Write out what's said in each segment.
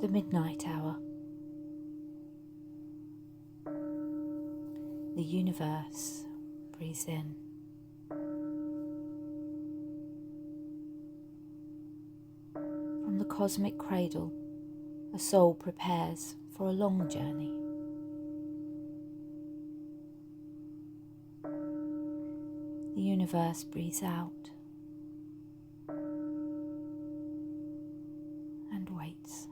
The midnight hour. The universe breathes in. From the cosmic cradle, a soul prepares for a long journey. The universe breathes out and waits.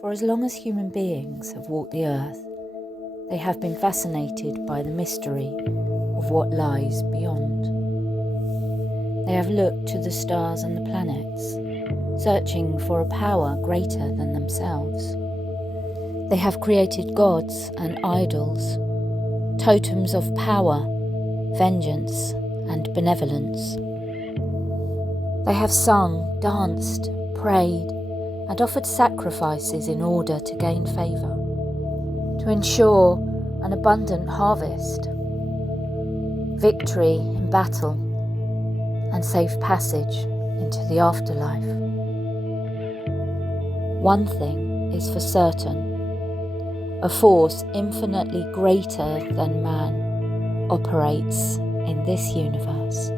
For as long as human beings have walked the earth, they have been fascinated by the mystery of what lies beyond. They have looked to the stars and the planets, searching for a power greater than themselves. They have created gods and idols, totems of power, vengeance, and benevolence. They have sung, danced, prayed, and offered sacrifices in order to gain favour, to ensure an abundant harvest, victory in battle, and safe passage into the afterlife. One thing is for certain: a force infinitely greater than man operates in this universe.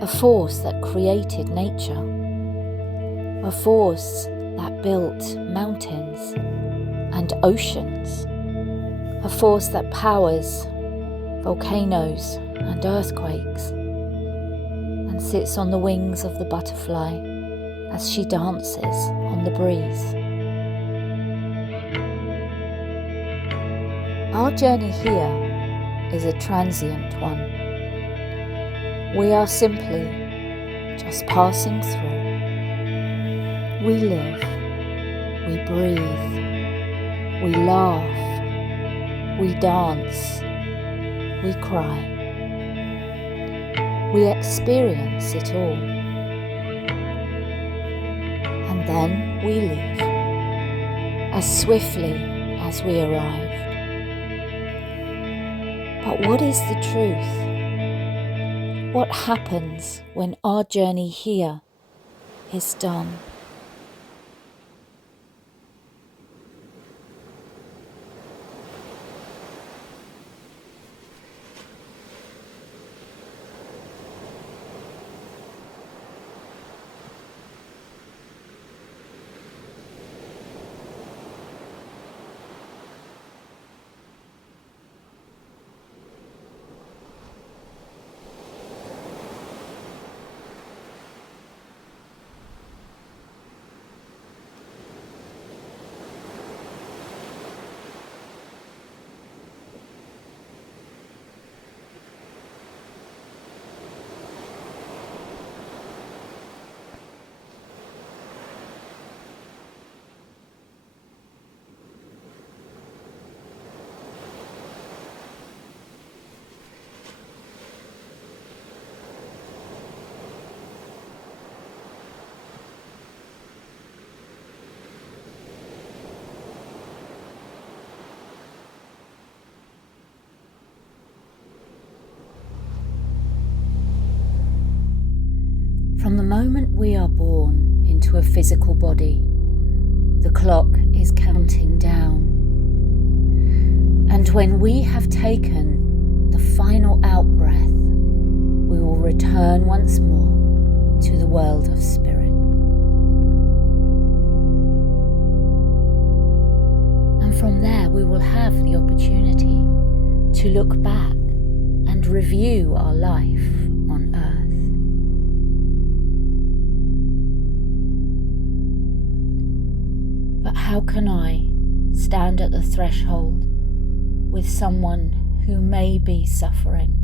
A force that created nature. A force that built mountains and oceans. A force that powers volcanoes and earthquakes and sits on the wings of the butterfly as she dances on the breeze. Our journey here is a transient one. We are simply just passing through. We live, we breathe, we laugh, we dance, we cry. We experience it all. And then we leave, as swiftly as we arrived. But what is the truth? What happens when our journey here is done? From the moment we are born into a physical body, the clock is counting down. And when we have taken the final out-breath, we will return once more to the world of spirit. And from there we will have the opportunity to look back and review our life on earth. But how can I stand at the threshold with someone who may be suffering,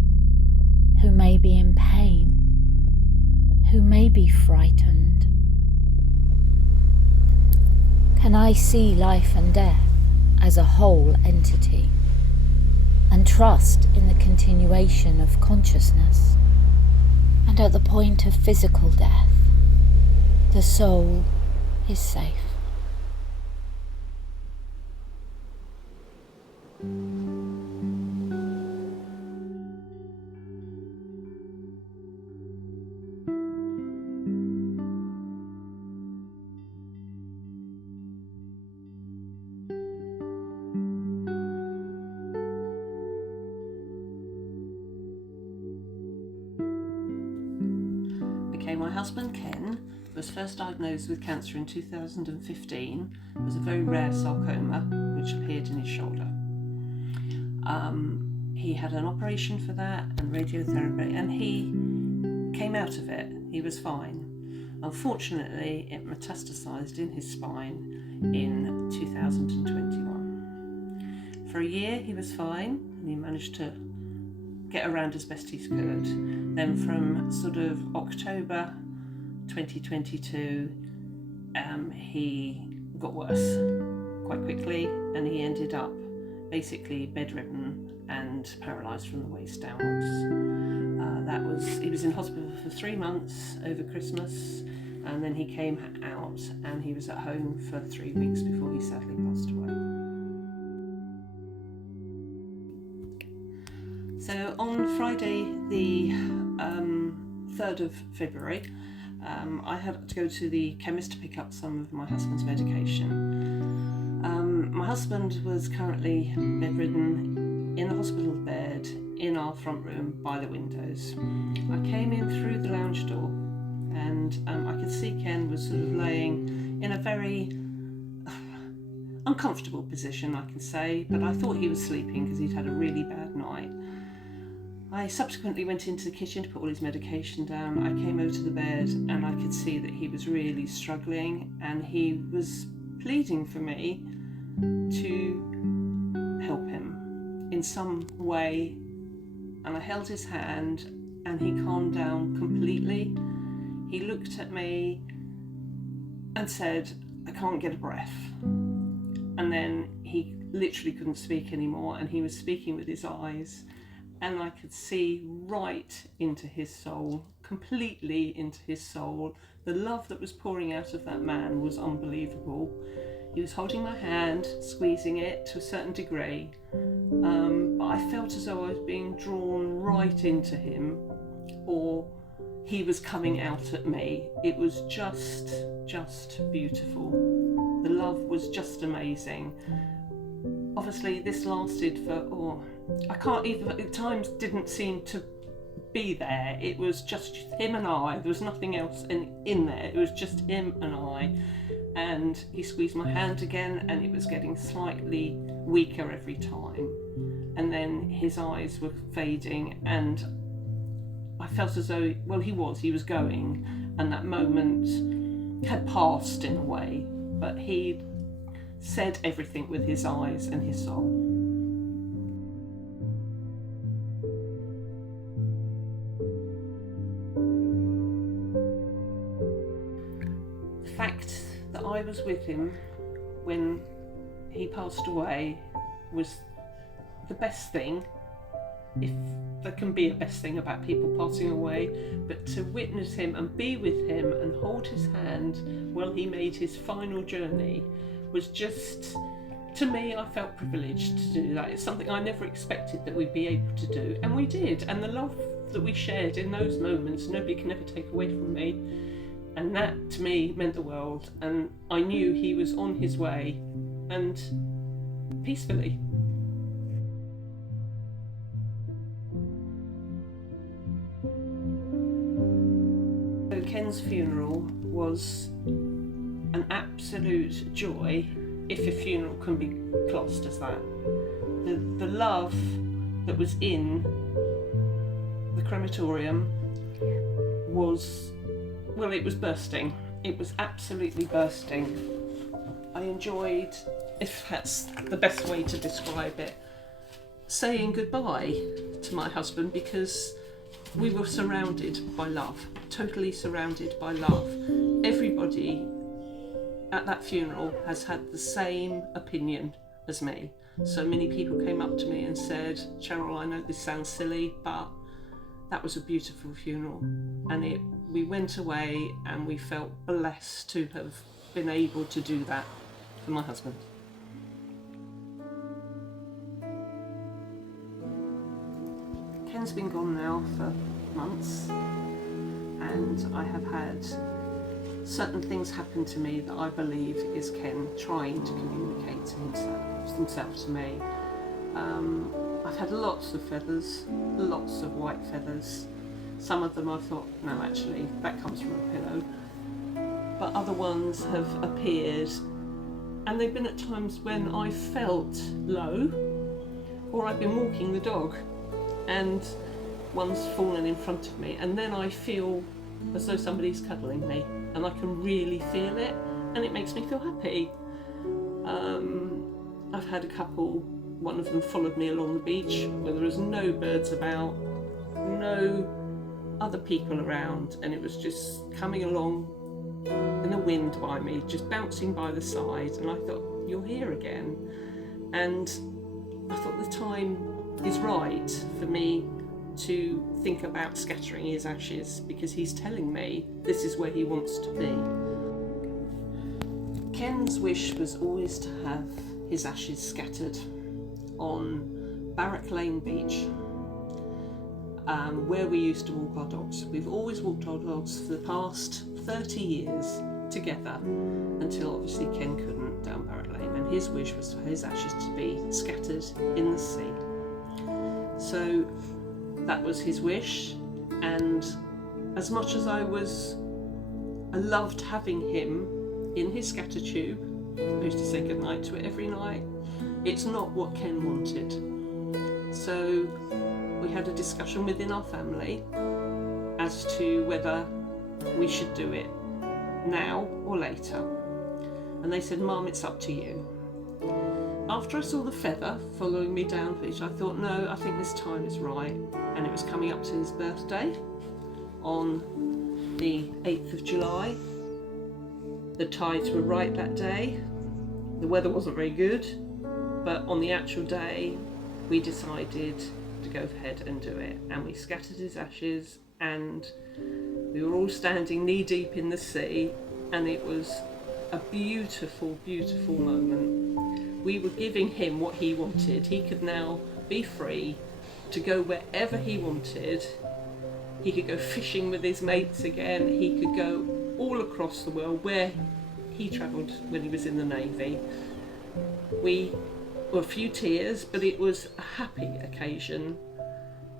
who may be in pain, who may be frightened? Can I see life and death as a whole entity and trust in the continuation of consciousness? And at the point of physical death, the soul is safe. Okay, my husband Ken was first diagnosed with cancer in 2015. It was a very rare sarcoma which appeared in his shoulder. He had an operation for that and radiotherapy, and he came out of it. He was fine. Unfortunately, it metastasized in his spine in 2021. For a year he was fine and he managed to get around as best he could. Then from sort of October 2022, he got worse quite quickly, and he ended up basically bedridden and paralysed from the waist downwards. He was in hospital for 3 months over Christmas, and then he came out and he was at home for 3 weeks before he sadly passed away. So on Friday the 3rd of February, I had to go to the chemist to pick up some of my husband's medication. My husband was currently bedridden in the hospital bed in our front room by the windows. I came in through the lounge door, and I could see Ken was sort of laying in a very uncomfortable position, I can say, but I thought he was sleeping because he'd had a really bad night. I subsequently went into the kitchen to put all his medication down. I came over to the bed and I could see that he was really struggling, and he was pleading for me to help him in some way, and I held his hand and he calmed down completely. He looked at me and said, "I can't get a breath." And then he literally couldn't speak anymore, and he was speaking with his eyes, and I could see right into his soul, completely into his soul. The love that was pouring out of that man was unbelievable. He was holding my hand, squeezing it to a certain degree, but I felt as though I was being drawn right into him, or he was coming out at me. It was just beautiful. The love was just amazing. Obviously this lasted for, I can't even, at times didn't seem to be there. It was just him and I. There was nothing else in there. It was just him and I. And he squeezed my hand again, and it was getting slightly weaker every time. And then his eyes were fading, and I felt as though, he was going, and that moment had passed in a way, but he said everything with his eyes and his soul. The fact that I was with him when he passed away was the best thing, if there can be a best thing about people passing away, but to witness him and be with him and hold his hand while he made his final journey was just, to me, I felt privileged to do that. It's something I never expected that we'd be able to do, and we did. And the love that we shared in those moments, nobody can ever take away from me. And that, to me, meant the world. And I knew he was on his way, and peacefully. So Ken's funeral was an absolute joy, if a funeral can be classed as that. The love that was in the crematorium was, it was bursting. It was absolutely bursting. I enjoyed, if that's the best way to describe it, saying goodbye to my husband, because we were surrounded by love, totally surrounded by love. Everybody at that funeral has had the same opinion as me. So many people came up to me and said, "Cheryl, I know this sounds silly, but that was a beautiful funeral." And we went away and we felt blessed to have been able to do that for my husband. Ken's been gone now for months, and I have had certain things happen to me that I believe is Ken trying to communicate himself to me. I've had lots of feathers, lots of white feathers. Some of them I thought, no, actually, that comes from a pillow. But other ones have appeared, and they've been at times when I felt low, or I've been walking the dog and one's fallen in front of me, and then I feel as though somebody's cuddling me, and I can really feel it, and it makes me feel happy. I've had a couple, one of them followed me along the beach where there was no birds about, no other people around, and it was just coming along and the wind by me, just bouncing by the side, and I thought, you're here again. And I thought the time is right for me to think about scattering his ashes, because he's telling me this is where he wants to be. Ken's wish was always to have his ashes scattered on Barrack Lane Beach, where we used to walk our dogs. We've always walked our dogs for the past 30 years together, until obviously Ken couldn't down Barrack Lane, and his wish was for his ashes to be scattered in the sea. So that was his wish, and as much as I loved having him in his scatter tube, I used to say goodnight to it every night, it's not what Ken wanted. So we had a discussion within our family as to whether we should do it now or later. And they said, Mum, it's up to you. After I saw the feather following me down the beach, I thought, no, I think this time is right. And it was coming up to his birthday on the 8th of July. The tides were right that day. The weather wasn't very good, but on the actual day, we decided to go ahead and do it. And we scattered his ashes, and we were all standing knee deep in the sea, and it was a beautiful, beautiful moment. We were giving him what he wanted. He could now be free to go wherever he wanted. He could go fishing with his mates again. He could go all across the world where he travelled when he was in the Navy. We were a few tears, but it was a happy occasion.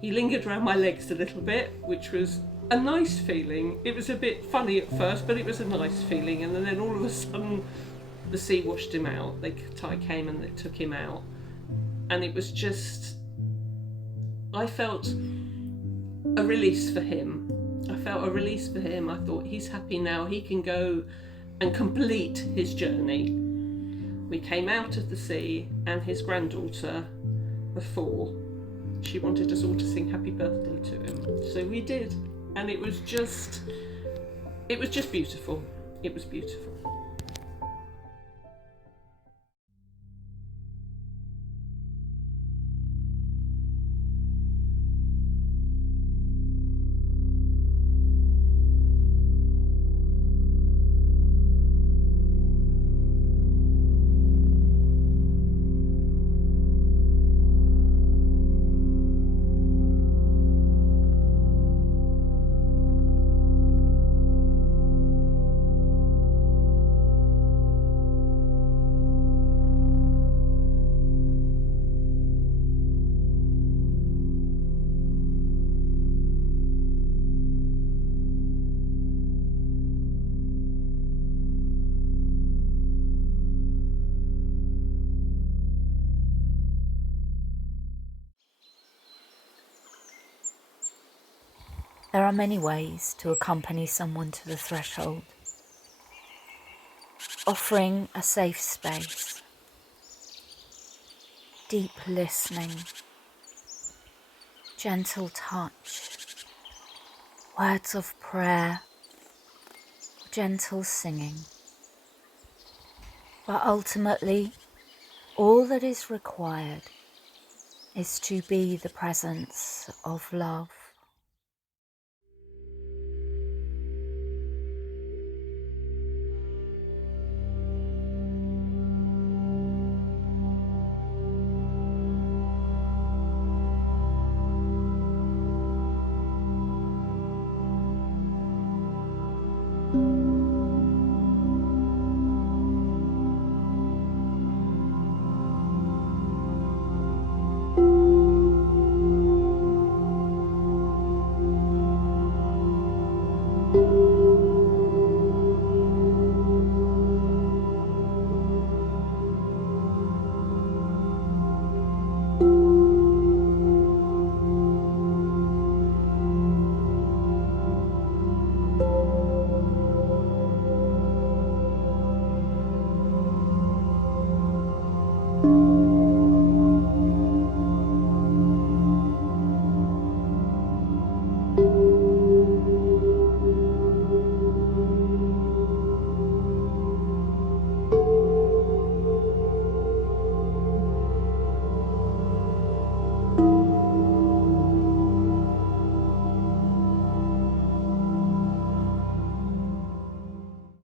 He lingered around my legs a little bit, which was a nice feeling. It was a bit funny at first, but it was a nice feeling. And then all of a sudden, the sea washed him out. The tide came and it took him out. And it was just, I felt a release for him. I felt a release for him. I thought, he's happy now. He can go and complete his journey. We came out of the sea, and his granddaughter, of 4, she wanted us all to sing happy birthday to him. So we did. And it was just beautiful. It was beautiful. There are many ways to accompany someone to the threshold. Offering a safe space, deep listening, gentle touch, words of prayer, gentle singing. But ultimately, all that is required is to be the presence of love.